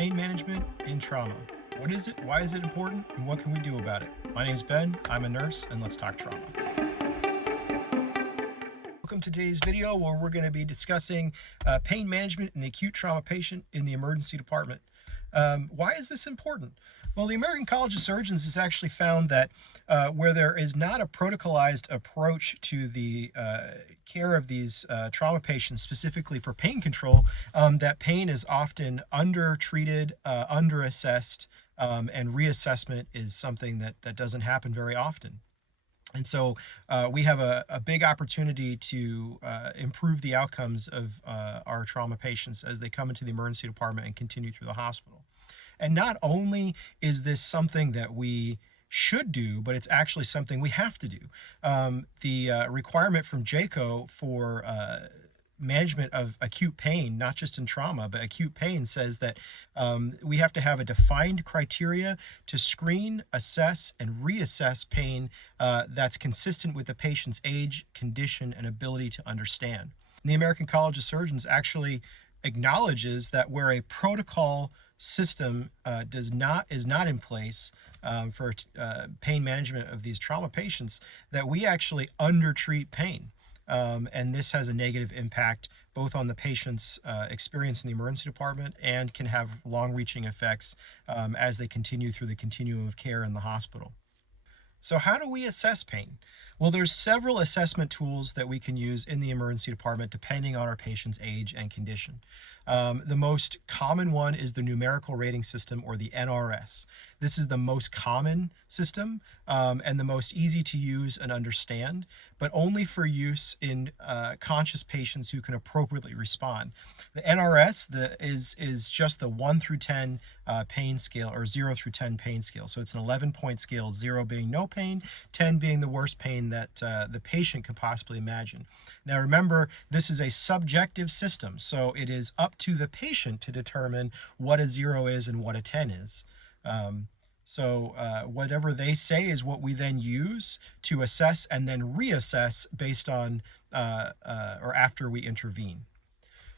pain management in trauma. What is it? Why is it important? And what can we do about it? My name's Ben, I'm a nurse, and let's talk trauma. Welcome to today's video where we're going to be discussing pain management in the acute trauma patient in the emergency department. Why is this important? Well, the American College of Surgeons has actually found that where there is not a protocolized approach to the care of these trauma patients, specifically for pain control, that pain is often undertreated, underassessed, and reassessment is something that doesn't happen very often. And so we have a big opportunity to improve the outcomes of our trauma patients as they come into the emergency department and continue through the hospital. And not only is this something that we should do, but it's actually something we have to do. The requirement from JACO for management of acute pain, not just in trauma, but acute pain, says that we have to have a defined criteria to screen, assess, and reassess pain that's consistent with the patient's age, condition, and ability to understand. And the American College of Surgeons actually acknowledges that where a protocol system is not in place for pain management of these trauma patients, that we actually undertreat pain. And this has a negative impact both on the patient's experience in the emergency department and can have long-reaching effects as they continue through the continuum of care in the hospital. So how do we assess pain? Well, there's several assessment tools that we can use in the emergency department depending on our patient's age and condition. The most common one is the numerical rating system, or the NRS. This is the most common system and the most easy to use and understand, but only for use in conscious patients who can appropriately respond. The NRS is just the 1 through 10 pain scale, or 0 through 10 pain scale. So it's an 11-point scale, 0 being no pain, 10 being the worst pain that the patient could possibly imagine. Now remember, this is a subjective system, so it is up to the patient to determine what a 0 is and what a 10 is. So whatever they say is what we then use to assess and then reassess based on or after we intervene.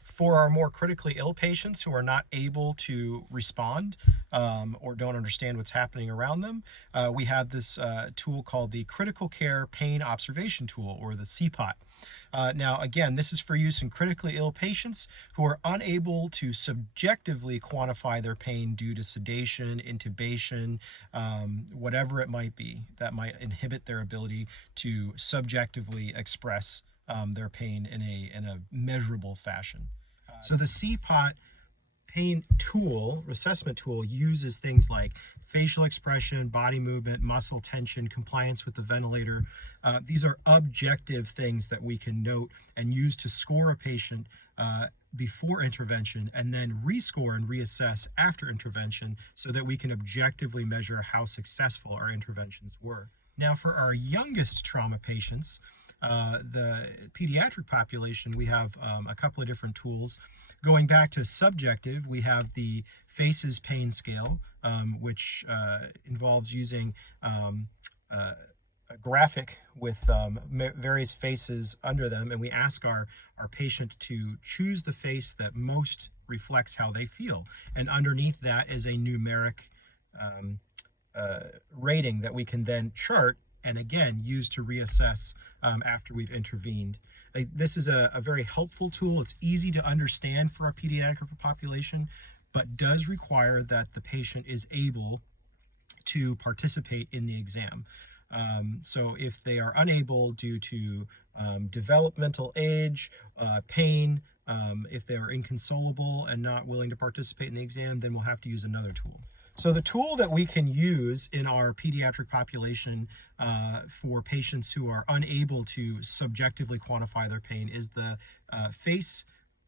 For our more critically ill patients who are not able to respond or don't understand what's happening around them, we have this tool called the Critical Care Pain Observation Tool, or the CPOT. Now, again, this is for use in critically ill patients who are unable to subjectively quantify their pain due to sedation, intubation, whatever it might be that might inhibit their ability to subjectively express their pain in a measurable fashion. So the CPOT pain tool, assessment tool, uses things like facial expression, body movement, muscle tension, compliance with the ventilator. These are objective things that we can note and use to score a patient before intervention, and then rescore and reassess after intervention so that we can objectively measure how successful our interventions were. Now, for our youngest trauma patients, the pediatric population, we have a couple of different tools. Going back to subjective, we have the FACES pain scale, which involves using a graphic with various faces under them, and we ask our patient to choose the face that most reflects how they feel. And underneath that is a numeric rating that we can then chart and again use to reassess after we've intervened. This is a very helpful tool. It's easy to understand for our pediatric population, but does require that the patient is able to participate in the exam. So if they are unable due to developmental age, pain, if they are inconsolable and not willing to participate in the exam, then we'll have to use another tool. So the tool that we can use in our pediatric population for patients who are unable to subjectively quantify their pain is the Face,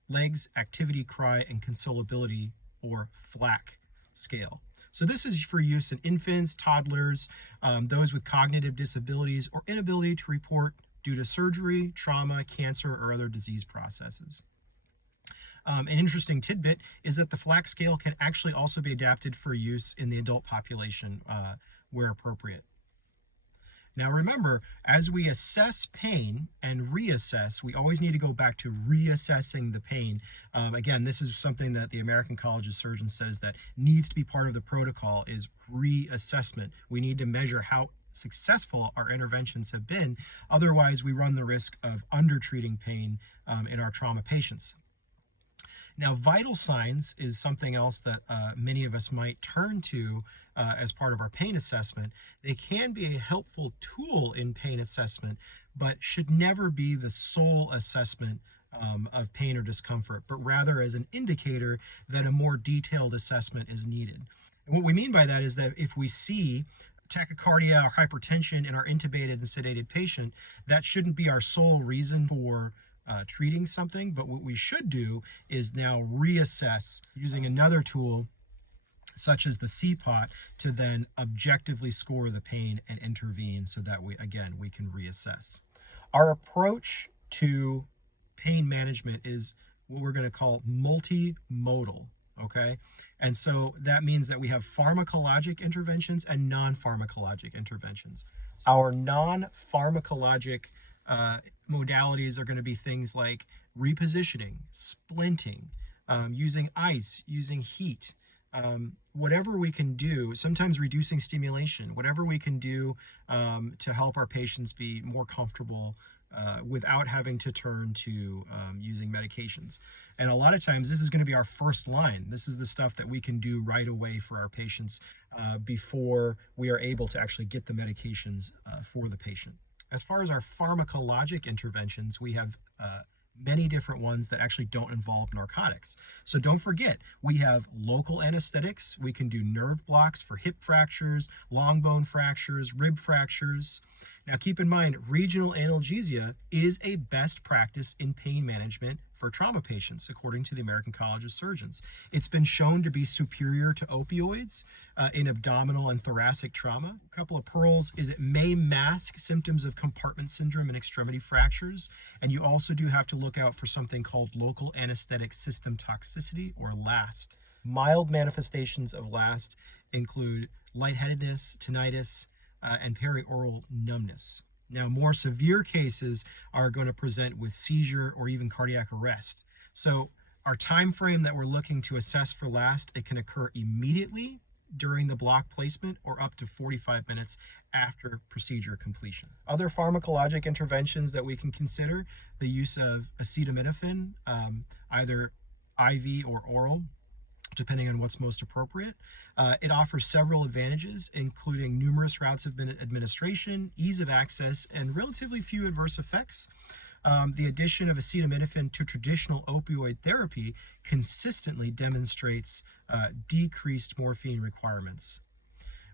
Legs, Activity, Cry, and Consolability, or FLAC scale. So this is for use in infants, toddlers, those with cognitive disabilities or inability to report due to surgery, trauma, cancer, or other disease processes. An interesting tidbit is that the FLAC scale can actually also be adapted for use in the adult population where appropriate. Now remember, as we assess pain and reassess, we always need to go back to reassessing the pain. Again, this is something that the American College of Surgeons says that needs to be part of the protocol is reassessment. We need to measure how successful our interventions have been. Otherwise, we run the risk of undertreating pain in our trauma patients. Now, vital signs is something else that many of us might turn to as part of our pain assessment. They can be a helpful tool in pain assessment, but should never be the sole assessment of pain or discomfort, but rather as an indicator that a more detailed assessment is needed. And what we mean by that is that if we see tachycardia or hypertension in our intubated and sedated patient, that shouldn't be our sole reason for treating something, but what we should do is now reassess using another tool such as the CPOT to then objectively score the pain and intervene so that we can reassess. Our approach to pain management is what we're going to call multimodal, okay? And so that means that we have pharmacologic interventions and non-pharmacologic interventions. Our non-pharmacologic modalities are going to be things like repositioning, splinting, using ice, using heat, whatever we can do, sometimes reducing stimulation, whatever we can do to help our patients be more comfortable without having to turn to using medications. And a lot of times this is going to be our first line. This is the stuff that we can do right away for our patients before we are able to actually get the medications for the patient. As far as our pharmacologic interventions, we have many different ones that actually don't involve narcotics. So don't forget, we have local anesthetics. We can do nerve blocks for hip fractures, long bone fractures, rib fractures. Now keep in mind, regional analgesia is a best practice in pain management for trauma patients, according to the American College of Surgeons. It's been shown to be superior to opioids in abdominal and thoracic trauma. A couple of pearls is it may mask symptoms of compartment syndrome and extremity fractures. And you also do have to look out for something called local anesthetic system toxicity, or LAST. Mild manifestations of LAST include lightheadedness, tinnitus, and perioral numbness. Now, more severe cases are going to present with seizure or even cardiac arrest. So our time frame that we're looking to assess for LAST, it can occur immediately during the block placement or up to 45 minutes after procedure completion. Other pharmacologic interventions that we can consider, the use of acetaminophen, either IV or oral, depending on what's most appropriate. It offers several advantages, including numerous routes of administration, ease of access, and relatively few adverse effects. The addition of acetaminophen to traditional opioid therapy consistently demonstrates decreased morphine requirements.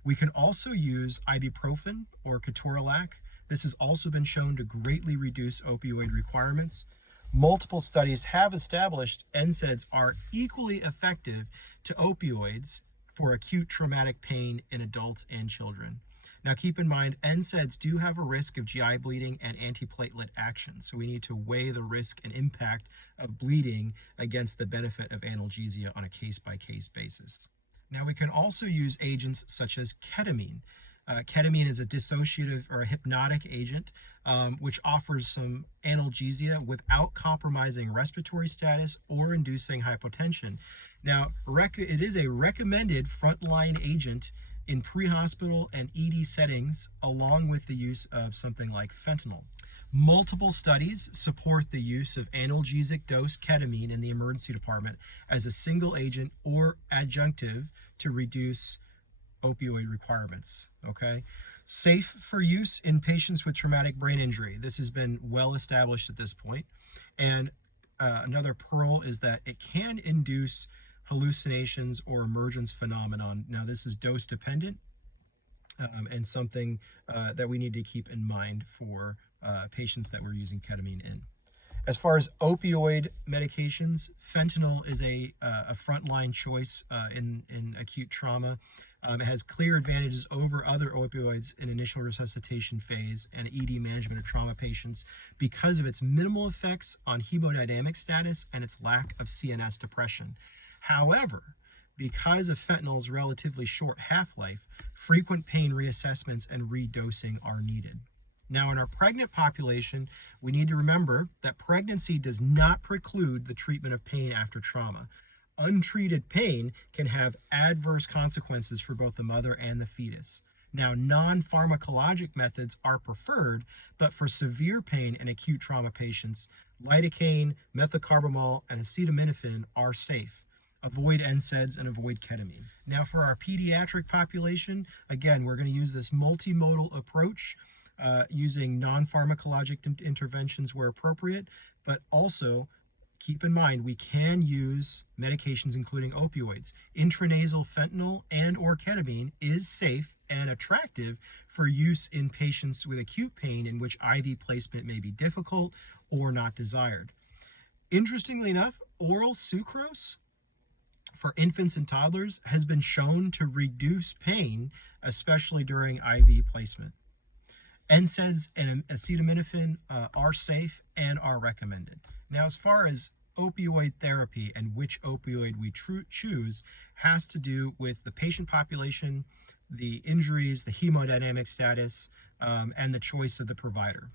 We can also use ibuprofen or ketorolac. This has also been shown to greatly reduce opioid requirements. Multiple studies have established NSAIDs are equally effective to opioids for acute traumatic pain in adults and children. Now keep in mind, NSAIDs do have a risk of GI bleeding and antiplatelet action, so we need to weigh the risk and impact of bleeding against the benefit of analgesia on a case-by-case basis. Now we can also use agents such as ketamine. Ketamine is a dissociative or a hypnotic agent, which offers some analgesia without compromising respiratory status or inducing hypotension. Now, it is a recommended frontline agent in pre-hospital and ED settings, along with the use of something like fentanyl. Multiple studies support the use of analgesic dose ketamine in the emergency department as a single agent or adjunctive to reduce opioid requirements, okay? Safe for use in patients with traumatic brain injury. This has been well established at this point. And another pearl is that it can induce hallucinations or emergence phenomenon. Now, this is dose dependent and something that we need to keep in mind for patients that we're using ketamine in. As far as opioid medications, fentanyl is a frontline choice in acute trauma. It has clear advantages over other opioids in initial resuscitation phase and ED management of trauma patients because of its minimal effects on hemodynamic status and its lack of CNS depression. However, Because of fentanyl's relatively short half-life, frequent pain reassessments and redosing are needed. Now, in our pregnant population, we need to remember that pregnancy does not preclude the treatment of pain after trauma. Untreated pain can have adverse consequences for both the mother and the fetus. Now, non-pharmacologic methods are preferred, but for severe pain in acute trauma patients, lidocaine, methocarbamol, and acetaminophen are safe. Avoid NSAIDs and avoid ketamine. Now, for our pediatric population, again, we're going to use this multimodal approach, using non-pharmacologic interventions where appropriate, but also keep in mind we can use medications including opioids. Intranasal fentanyl and or ketamine is safe and attractive for use in patients with acute pain in which IV placement may be difficult or not desired. Interestingly enough, oral sucrose for infants and toddlers has been shown to reduce pain, especially during IV placement. NSAIDs and acetaminophen are safe and are recommended. Now, as far as opioid therapy and which opioid we choose has to do with the patient population, the injuries, the hemodynamic status, and the choice of the provider.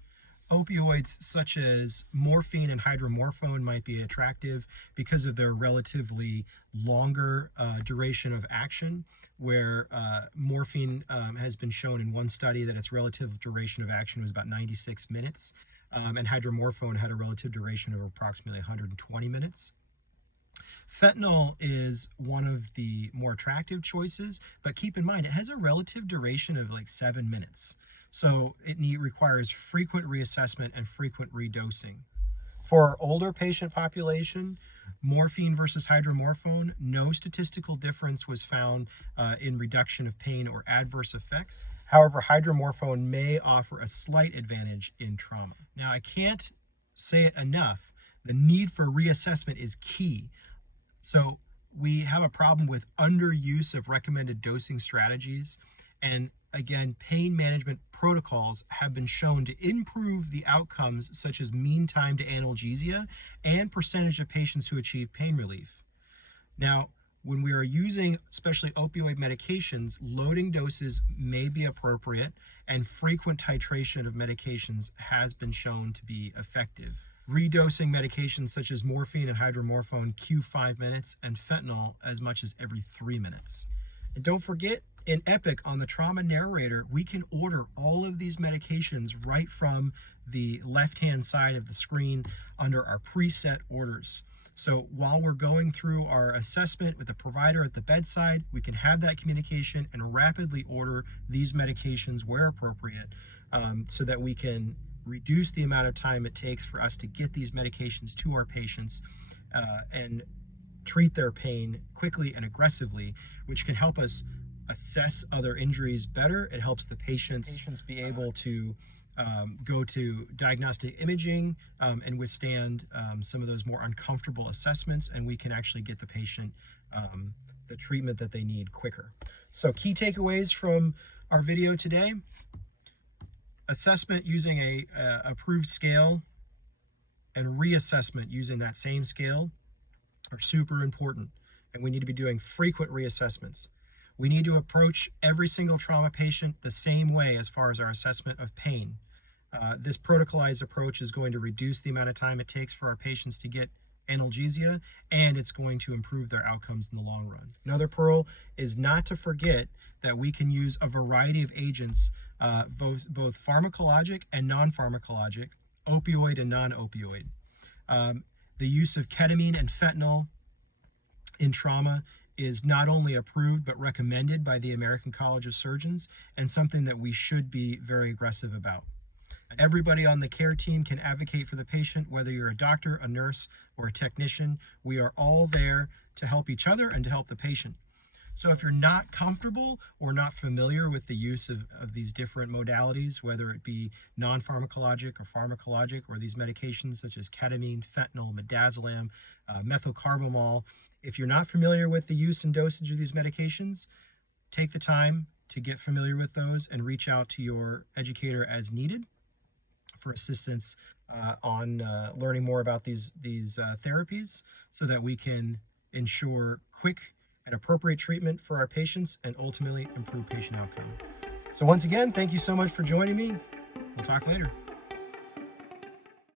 Opioids such as morphine and hydromorphone might be attractive because of their relatively longer duration of action, where morphine has been shown in one study that its relative duration of action was about 96 minutes, and hydromorphone had a relative duration of approximately 120 minutes. Fentanyl is one of the more attractive choices, but keep in mind it has a relative duration of like 7 minutes. So it requires frequent reassessment and frequent redosing. For our older patient population, morphine versus hydromorphone, no statistical difference was found in reduction of pain or adverse effects. However, hydromorphone may offer a slight advantage in trauma. Now, I can't say it enough. The need for reassessment is key. So we have a problem with underuse of recommended dosing strategies. And again, pain management protocols have been shown to improve the outcomes such as mean time to analgesia and percentage of patients who achieve pain relief. Now, when we are using especially opioid medications, loading doses may be appropriate, and frequent titration of medications has been shown to be effective. Redosing medications such as morphine and hydromorphone Q5 minutes and fentanyl as much as every 3 minutes. And don't forget, in Epic on the trauma narrator, we can order all of these medications right from the left-hand side of the screen under our preset orders. So while we're going through our assessment with the provider at the bedside, we can have that communication and rapidly order these medications where appropriate, so that we can reduce the amount of time it takes for us to get these medications to our patients and treat their pain quickly and aggressively, which can help us assess other injuries better. It helps the patients be able to go to diagnostic imaging and withstand some of those more uncomfortable assessments, and we can actually get the patient the treatment that they need quicker. So key takeaways from our video today: assessment using a approved scale and reassessment using that same scale are super important, and we need to be doing frequent reassessments. We need to approach every single trauma patient the same way as far as our assessment of pain. This protocolized approach is going to reduce the amount of time it takes for our patients to get analgesia, and it's going to improve their outcomes in the long run. Another pearl is not to forget that we can use a variety of agents, both pharmacologic and non-pharmacologic, opioid and non-opioid. The use of ketamine and fentanyl in trauma is not only approved but recommended by the American College of Surgeons, and something that we should be very aggressive about. Everybody on the care team can advocate for the patient, whether you're a doctor, a nurse, or a technician. We are all there to help each other and to help the patient. So if you're not comfortable or not familiar with the use of these different modalities, whether it be non-pharmacologic or pharmacologic, or these medications such as ketamine, fentanyl, midazolam, methocarbamol, if you're not familiar with the use and dosage of these medications, take the time to get familiar with those and reach out to your educator as needed for assistance on learning more about these therapies, so that we can ensure quick and appropriate treatment for our patients and ultimately improve patient outcome. So once again, thank you so much for joining me. We'll talk later.